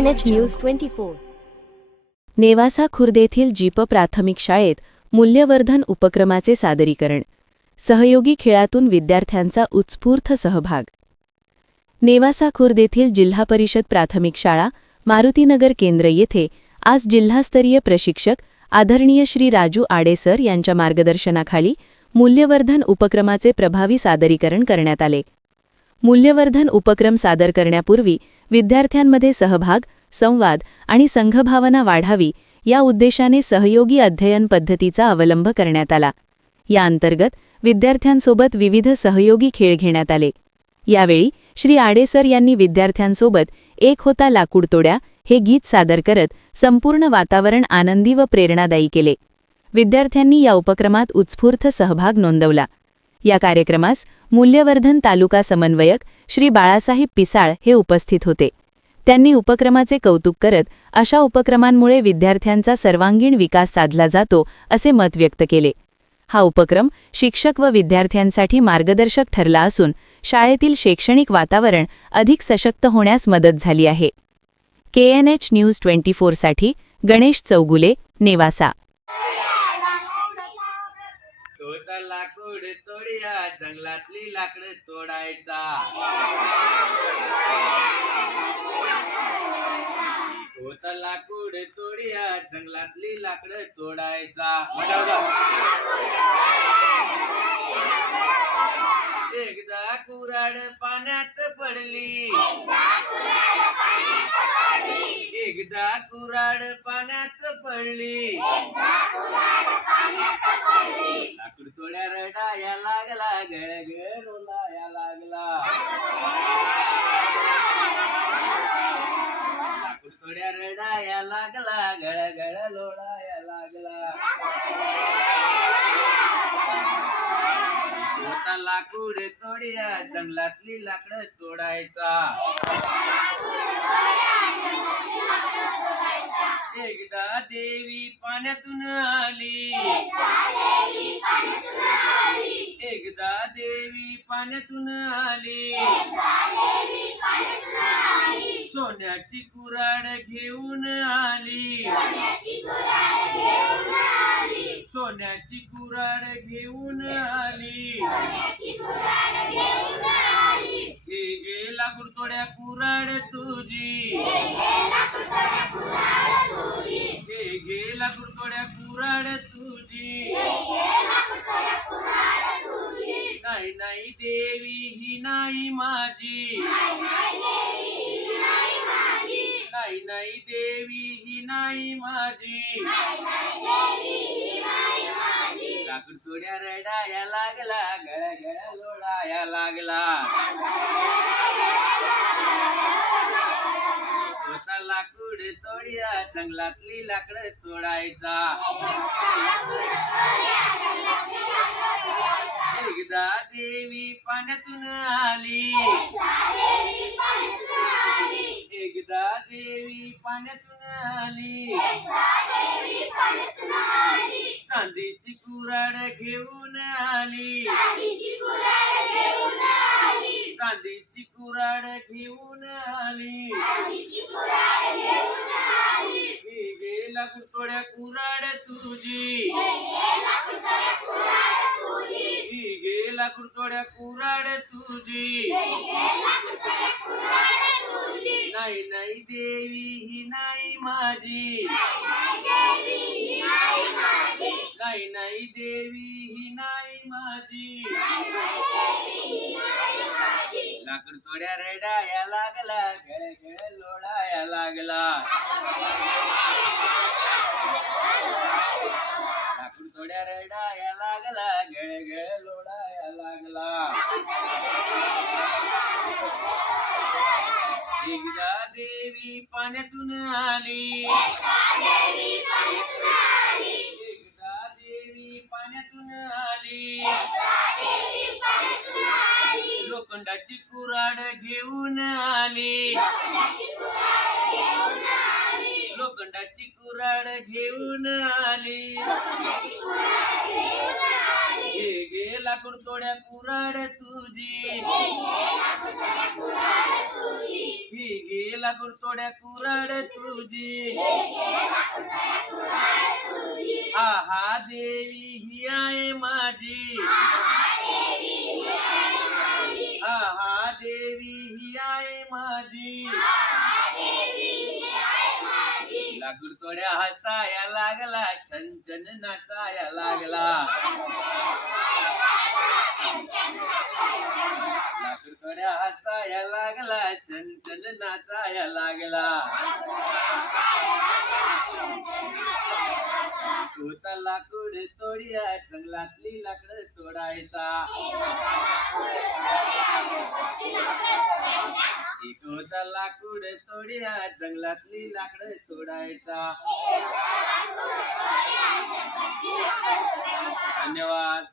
KNH news 24. Nevasa Khurd येथील jeep प्राथमिक शाळेत मूल्यवर्धन उपक्रमाचे सादरीकरण. सहयोगी खेळातून विद्यार्थ्यांचा उत्स्फूर्त सहभाग. नेवासा खुर्द येथील जिल्हा परिषद प्राथमिक शाळा मारुतीनगर केंद्र येथे आज जिल्हास्तरीय प्रशिक्षक आदरणीय श्री राजू आडे सर यांच्या मार्गदर्शनाखाली मूल्यवर्धन उपक्रमाचे प्रभावी सादरीकरण करण्यात आले. मूल्यवर्धन उपक्रम सादर करण्यापूर्वी विद्यार्थ्यांमध्ये सहभाग, संवाद आणि संघभावना वाढावी या उद्देशाने सहयोगी अध्ययन पद्धतीचा अवलंब करण्यात आला. या अंतर्गत विद्यार्थ्यांसोबत विविध सहयोगी खेळ घेण्यात आले. यावेळी श्री आडे सर यांनी विद्यार्थ्यांसोबत एक होता लाकूड तोड्या हे गीत सादर करत संपूर्ण वातावरण आनंदी व प्रेरणादायी केले. विद्यार्थ्यांनी या उपक्रमात उत्स्फूर्त सहभाग नोंदवला. या कार्यक्रमास मूल्यवर्धन तालुका समन्वयक श्री बाळासाहेब पिसाळ हे उपस्थित होते. त्यांनी उपक्रमाचे कौतुक करत अशा उपक्रमांमुळे विद्यार्थ्यांचा सर्वांगीण विकास साधला जातो असे मत व्यक्त केले. हा उपक्रम शिक्षक व विद्यार्थ्यांसाठी मार्गदर्शक ठरला असून शाळेतील शैक्षणिक वातावरण अधिक सशक्त होण्यास मदत झाली आहे. KNH न्यूज 24 साठी गणेश चौगुले, नेवासा. लाकूड तोडिया जंगलातली लाकड तोडायचा. होता लाकूड तोडिया जंगलातली लाकड तोडायचा. एकदा कुऱ्हाड पाण्यात पडली, एकदा कुऱ्हाड पाण्यात पडली. लाकूड तोड्या रडाया लागला, गळगळ रोलाया लागला. लाकूड तोड्या रडाया लागला, गळगळ लोळाया लागला. होता लाकूड तोडिया जंगलातली लाकड तोडायचा. एकदा देवी पाण्यातून आली, एकदा देवी पाण्यातून आली. सोन्याची कुऱ्हाड घेऊन आली, सोन्याची कुऱ्हाड घेऊन आली. हे गे लाकूड तोड्या कुऱ्हाड तुझी, हे गे लाकूड तोड्या कुऱ्हाड तुझी. नाही नाही देवी ही नाही माझी, नाही नाही देवी ही नाही माझी. लाकूड तोड्या रडाया लागला, गळगळ लोळाया लागला. होता लाकूड तोडिया जंगलातली लाकड तोडायचा. एकदा देवी पाण्यातून आली, एकदा देवी पाण्यातून आली. चांदीची कुऱ्हाड घेऊन आली, चांदीची कुऱ्हाड घेऊन आली. हे गे लाकूड तोड्या कुऱ्हाड तुझी, ही गे लाकूड तोड्या कुऱ्हाड तुझी. नाही नाही देवी ही नाही माझी, नाही नाही देवी ही नाही माझी. लाकूड तोड्या रडाया लागला, गळगळ लोळाया लागला. लाकूड तोड्या रडाया लागला, गळगळ लोळाया लागला. एकदा देवी पाण्यातून आली, एकदा देवी पाण्यातून आली. लोखंडाची कुऱ्हाड घेऊन आली, लोखंडाची कुऱ्हाड घेऊन आली. हे गे लाकूड तोड्या कुराड तुझी ही गे लाकूड तोड्या कुराड तुझी आहा देवी ही आहे माझी आहा देवी ही आहे माझी लाकूड तोड्या हसाया लागला छन छन नाचाया लागला लाकूड तोड्या हसाया लागला छन छन नाचाया लागला होता लाकूड तोड्या जंगलातली लाकड तोडायचा एक होता लाकूड तोड्या जंगलातली लाकड तोडायचा धन्यवाद.